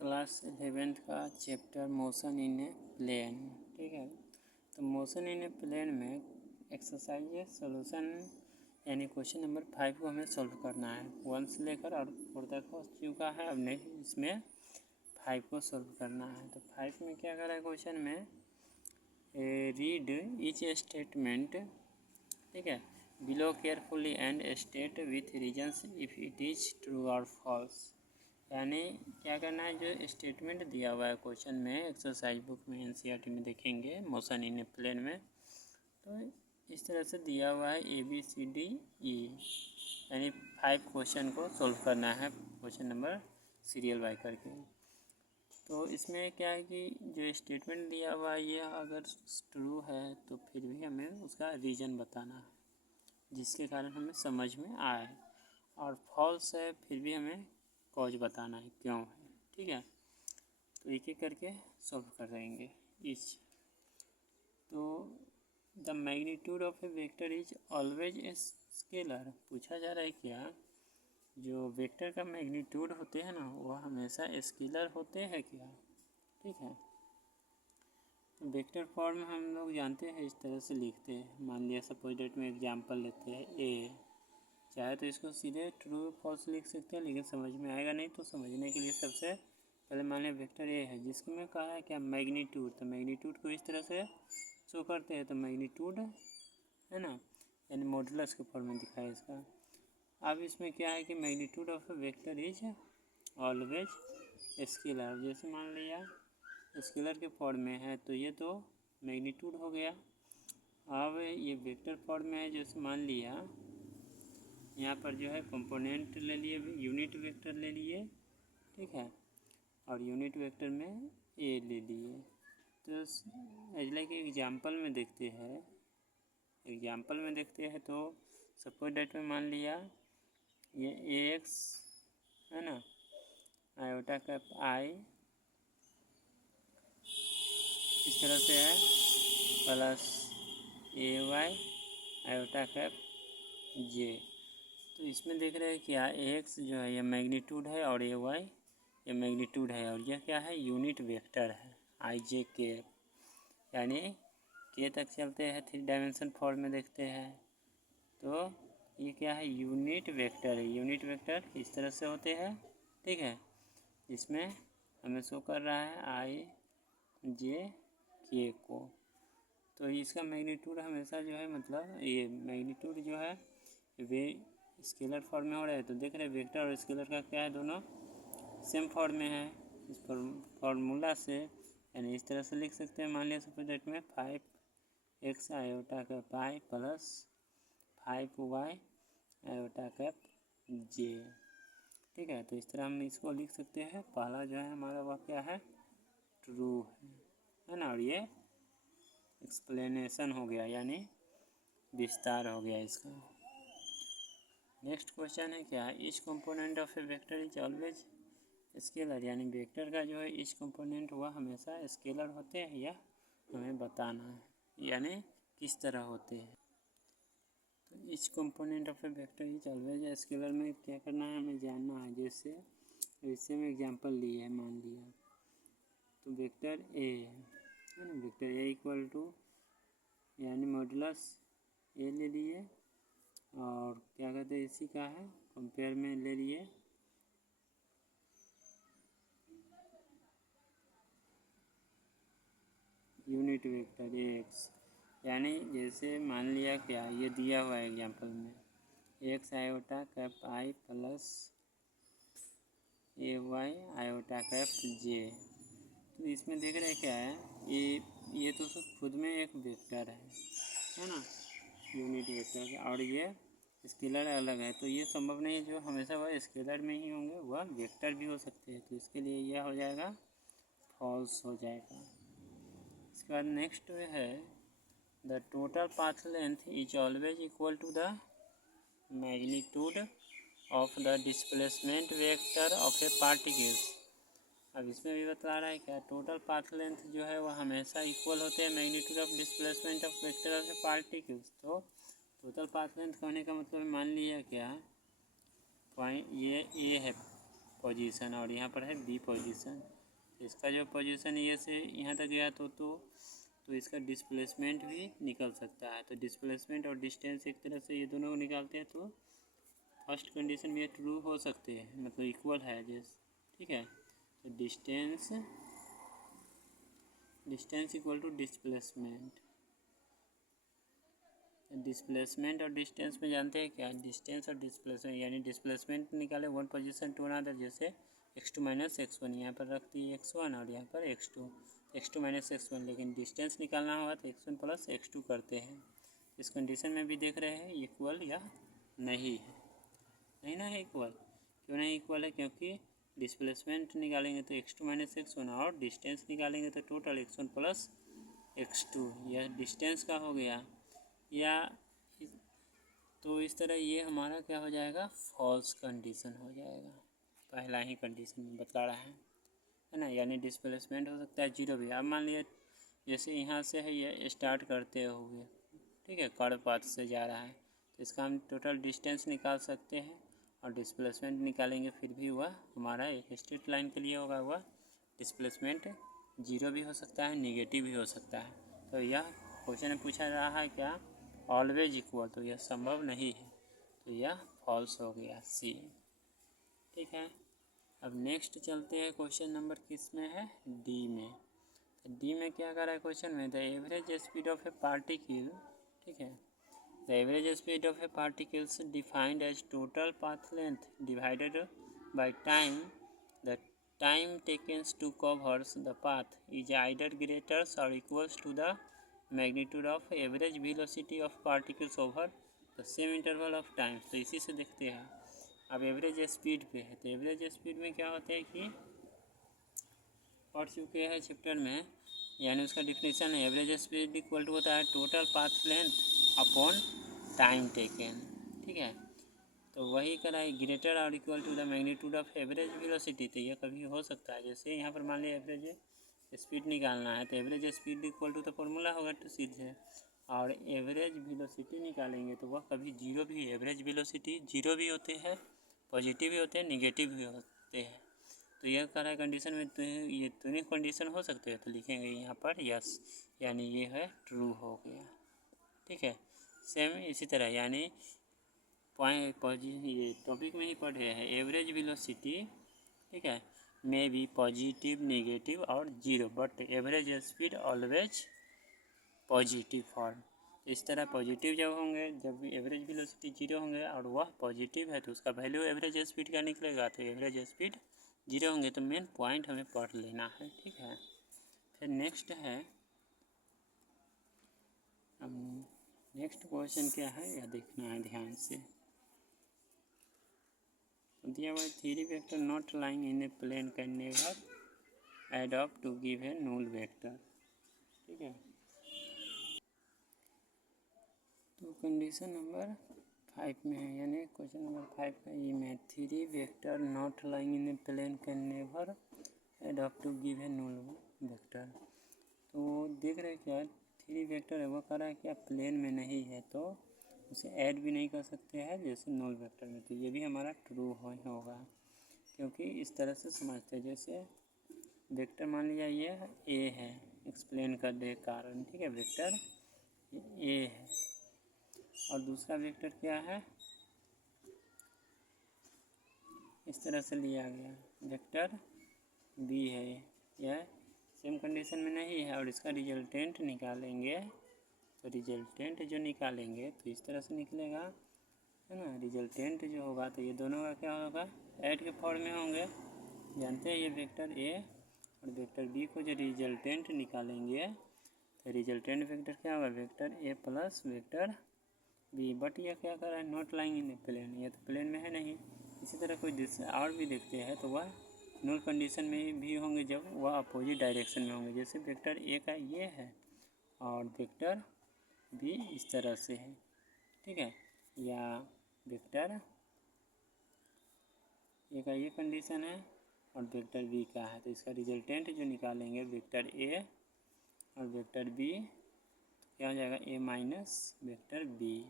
Class 11th का chapter motion in a plane. ठीक है, तो मोशन इन ए प्लेन में एक्सरसाइज सोल्यूशन यानी क्वेश्चन नंबर 5 को हमें सॉल्व करना है। 1 से लेकर और 4 तक हो चुका है। अब नेक्स्ट इसमें 5 को सॉल्व करना है। तो 5 में क्या करा है क्वेश्चन में, रीड ईच स्टेटमेंट, ठीक है, below carefully and state with reasons if it is true और फॉल्स। यानी क्या करना है, जो स्टेटमेंट दिया हुआ है क्वेश्चन में एक्सरसाइज बुक में एनसीईआरटी में देखेंगे मोशन इन ए प्लेन में, तो इस तरह से दिया हुआ है ABCDE, यानी 5 क्वेश्चन को सॉल्व करना है क्वेश्चन नंबर सीरियल बाय करके। तो इसमें क्या है कि जो स्टेटमेंट दिया हुआ है ये अगर ट्रू है तो फिर भी हमें उसका रीज़न बताना है जिसके कारण हमें समझ में आए, और फॉल्स है फिर भी हमें कॉज बताना है क्यों है। ठीक है, तो एक एक करके सॉल्व कर देंगे इच। तो the magnitude of A vector is always a scalar. पूछा जा रहा है क्या, जो वेक्टर का मैग्नीट्यूड होते हैं ना वह हमेशा स्केलर होते हैं क्या। ठीक है, तो वेक्टर फॉर्म हम लोग जानते हैं इस तरह से लिखते हैं। मान लिया सपोज डेट में एग्जांपल लेते हैं ए, चाहे तो इसको सीधे ट्रू फॉल्स लिख सकते हैं लेकिन समझ में आएगा नहीं। तो समझने के लिए सबसे पहले मान लिया वेक्टर ए है जिसको में कहा है क्या मैग्नीट्यूड, तो मैग्नीट्यूड को इस तरह से शो करते हैं। तो मैग्नीट्यूड है ना, यानी मॉडुलस के फॉर्म में दिखाया इसका। अब इसमें क्या है कि magnitude of A vector is always scalar. जैसे मान लिया स्केलर के फॉर्म में है तो ये तो मैग्नीट्यूड हो गया। अब ये वेक्टर फॉर्म में है, जैसे मान लिया यहाँ पर जो है कंपोनेंट ले लिए, यूनिट वेक्टर ले लिए, ठीक है, और यूनिट वेक्टर में ए ले लिए। तो लाइक एग्जाम्पल में देखते हैं, तो सपोज डेट में मान लिया ये AX है ना, आयोटा कैप आई इस तरह से है, plus AY iota cap J। तो इसमें देख रहे हैं क्या AX जो है ये मैग्नीट्यूड है और AY ये मैग्नीट्यूड है, और यह क्या है यूनिट वेक्टर है IJK, यानी K तक चलते हैं 3 डायमेंशन फॉर्म में देखते हैं। तो ये क्या है यूनिट वेक्टर है। यूनिट वेक्टर इस तरह से होते हैं, ठीक है, इसमें हमें शो कर रहा है IJK को। तो इसका मैग्नीट्यूड हमेशा जो है, मतलब ये मैग्नीट्यूड जो है वे स्केलर फॉर्म में हो रहा है। तो देख रहे हैं वेक्टर और स्केलर का क्या है, दोनों सेम फॉर्म में है। इस फॉर्मूला से यानी इस तरह से लिख सकते हैं। मान लिया सपोज डेट में 5x आयोटा का pi plus 5y iota cap J। ठीक है, तो इस तरह हम इसको लिख सकते हैं। पहला जो है हमारा वह क्या है, ट्रू है ना, और ये एक्सप्लेनेशन हो गया यानी विस्तार हो गया इसका। नेक्स्ट क्वेश्चन है क्या, each component of A vector is always scalar, यानी वेक्टर का जो है ईच कंपोनेंट वह हमेशा स्केलर होते हैं, या हमें बताना है, यानी किस तरह होते हैं। तो each component of A vector is always scalar में क्या करना है, हमें जानना है। जैसे इससे में एग्जांपल लिए है, मान लिया तो वेक्टर ए है ना, वेक्टर ए इक्वल टू यानी मॉडुलस ए ले लिए, और क्या कहते हैं इसी का है कंपेयर में ले लिए यूनिट वेक्टर AX, यानी जैसे मान लिया क्या ये दिया हुआ है एग्जांपल में AX iota cap I plus AY iota cap J। तो इसमें देख रहे क्या है, ये तो सब खुद में एक वेक्टर है ना, यूनिट वेक्टर, और ये स्केलर अलग है। तो ये संभव नहीं है जो हमेशा वह स्केलर में ही होंगे, वह वेक्टर भी हो सकते हैं। तो इसके लिए यह हो जाएगा फॉल्स हो जाएगा। इसके बाद नेक्स्ट है the total path length is always equal to the magnitude of the displacement vector of a particles. अब इसमें भी बता रहा है क्या, टोटल पाथ लेंथ जो है वह हमेशा इक्वल होते हैं magnitude of displacement of vector of a particles. तो टोटल पाथ लेंथ कहने का मतलब मान लिया क्या पॉइंट ये ए है, पोजीशन और यहाँ पर है बी पोजीशन। इसका जो पोजीशन ये से यहाँ तक गया तो इसका डिस्प्लेसमेंट भी निकल सकता है। तो डिस्प्लेसमेंट और डिस्टेंस एक तरह से ये दोनों को निकालते हैं तो फर्स्ट कंडीशन में ट्रू हो सकते हैं, मतलब इक्वल है जैसे, ठीक है। तो डिस्टेंस इक्वल टू डिस्प्लेसमेंट और डिस्टेंस में जानते हैं क्या, डिस्टेंस और डिस्प्लेसमेंट, यानी डिस्प्लेसमेंट निकाले वन पोजीशन टू अनदर, जैसे x2 माइनस x1, यहाँ पर रखती है x1 और यहाँ पर x2 माइनस x1। लेकिन डिस्टेंस निकालना होगा तो x1 प्लस x2 करते हैं। इस कंडीशन में भी देख रहे हैं इक्वल या नहीं है, नहीं ना है इक्वल। क्यों नहीं इक्वल है, क्योंकि डिस्प्लेसमेंट निकालेंगे तो x2 माइनस x1 और डिस्टेंस निकालेंगे तो टोटल x1 प्लस x2, यह डिस्टेंस का हो गया। या तो इस तरह ये हमारा क्या हो जाएगा, फॉल्स कंडीशन हो जाएगा, पहला ही कंडीशन में बता रहा है ना। यानी डिस्प्लेसमेंट हो सकता है जीरो भी। अब मान लिया जैसे यहाँ से है ये स्टार्ट करते हुए, ठीक है, कर्व पाथ से जा रहा है, तो इसका हम टोटल डिस्टेंस निकाल सकते हैं और डिस्प्लेसमेंट निकालेंगे, फिर भी वह हमारा एक स्ट्रेट लाइन के लिए होगा, वह डिस्प्लेसमेंट जीरो भी हो सकता है, निगेटिव भी हो सकता है। तो यह क्वेश्चन में पूछा जा रहा है क्या, ऑलवेज इक्वल, तो यह संभव नहीं है, तो यह फॉल्स हो गया सी, ठीक है। अब नेक्स्ट चलते हैं क्वेश्चन नंबर किस में है, डी में। तो डी में क्या कर रहा है क्वेश्चन में, the average speed of a particle, ठीक है, the average speed of a particles defined as total path length divided by time, the time taken to covers the path is either greater or equals to the magnitude of average velocity of particles over the same interval of time. तो इसी से देखते हैं, अब average speed पे है, तो average speed में क्या होता है कि पढ़ चुके हैं चैप्टर में, यानी उसका डिफिनेशन है एवरेज स्पीड इक्वल टू होता है total path length upon time taken, ठीक है। तो वही करा है ग्रेटर और equal to the magnitude of average velocity. तो यह कभी हो सकता है, जैसे यहाँ पर मान लिया एवरेज स्पीड निकालना है तो एवरेज स्पीड इक्वल टू तो फॉर्मूला होगा टू सीधे, और एवरेज वेलोसिटी निकालेंगे तो वह कभी जीरो भी, एवरेज वेलोसिटी जीरो भी होते हैं, पॉजिटिव भी होते हैं, निगेटिव भी होते हैं। तो यह कह रहा है कंडीशन में तो ये दोनों कंडीशन हो सकते हैं, तो लिखेंगे यहाँ पर यस, यानी ये है ट्रू हो गया, ठीक है। सेम इसी तरह, यानी ये टॉपिक में ही पढ़े हैं एवरेज वेलोसिटी, ठीक है, में भी पॉजिटिव, नेगेटिव और zero, but average speed always positive form. इस तरह पॉजिटिव जब होंगे, जब एवरेज वेलोसिटी जीरो होंगे और वह पॉजिटिव है तो उसका वैल्यू एवरेज स्पीड का निकलेगा, तो एवरेज स्पीड जीरो होंगे। तो मेन पॉइंट हमें पढ़ लेना है, ठीक है। फिर नेक्स्ट है, नेक्स्ट क्वेश्चन क्या है यह देखना है ध्यान से। दिया हुआ 3 vector not lying in a plane can never add up to give a null vector, ठीक है। तो कंडीशन नंबर 5 में है, यानी क्वेश्चन नंबर 5 का ई में 3 vector not lying in a plane can never add up to give a null vector. तो देख रहे हैं क्या 3 वेक्टर है, वो कह रहा है क्या प्लेन में नहीं है तो उसे ऐड भी नहीं कर सकते हैं जैसे null वेक्टर में। तो ये भी हमारा ट्रू होगा, क्योंकि इस तरह से समझते हैं, जैसे वेक्टर मान लिया ये ए है, एक्सप्लेन कर दे कारण, ठीक है, वेक्टर ए है और दूसरा वेक्टर क्या है, इस तरह से लिया गया वेक्टर बी है, यह सेम कंडीशन में नहीं है और इसका रिजल्टेंट निकालेंगे, तो रिजल्टेंट जो निकालेंगे तो इस तरह से निकलेगा, है ना। रिजल्टेंट जो होगा तो ये दोनों का क्या होगा, ऐड के फॉर्म में होंगे, जानते हैं ये वेक्टर ए और वेक्टर बी को जो रिजल्टेंट निकालेंगे तो रिजल्टेंट वेक्टर क्या होगा, vector A plus vector B. But यह क्या कर रहा है, नॉट लाइंग इन प्लेन, ये तो प्लेन में है नहीं। इसी तरह कोई और भी देखते हैं तो वह null कंडीशन में भी होंगे जब वह अपोजिट डायरेक्शन में होंगे, जैसे वेक्टर ए का ये है और वेक्टर बी इस तरह से है, ठीक है, या वेक्टर ए का ये कंडीशन है और वेक्टर बी का है, तो इसका रिजल्टेंट जो निकालेंगे वेक्टर ए और वेक्टर बी तो क्या हो जाएगा, ए माइनस वेक्टर बी।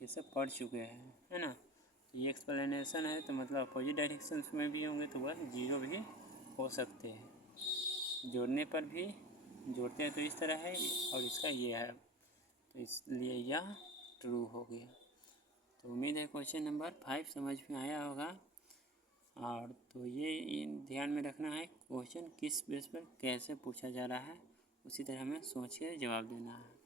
ये सब पढ़ चुके हैं, है ना। तो ये एक्सप्लेनेशन है, तो मतलब अपोजिट डायरेक्शन में भी होंगे तो वह 0 भी हो सकते हैं। जोड़ने पर भी जोड़ते हैं तो इस तरह है, और इसका ये है, तो इसलिए यह ट्रू हो गया। तो उम्मीद है क्वेश्चन नंबर 5 समझ में आया होगा। और तो ये ध्यान में रखना है, क्वेश्चन किस बेस पर कैसे पूछा जा रहा है, उसी तरह हमें सोच के जवाब देना है।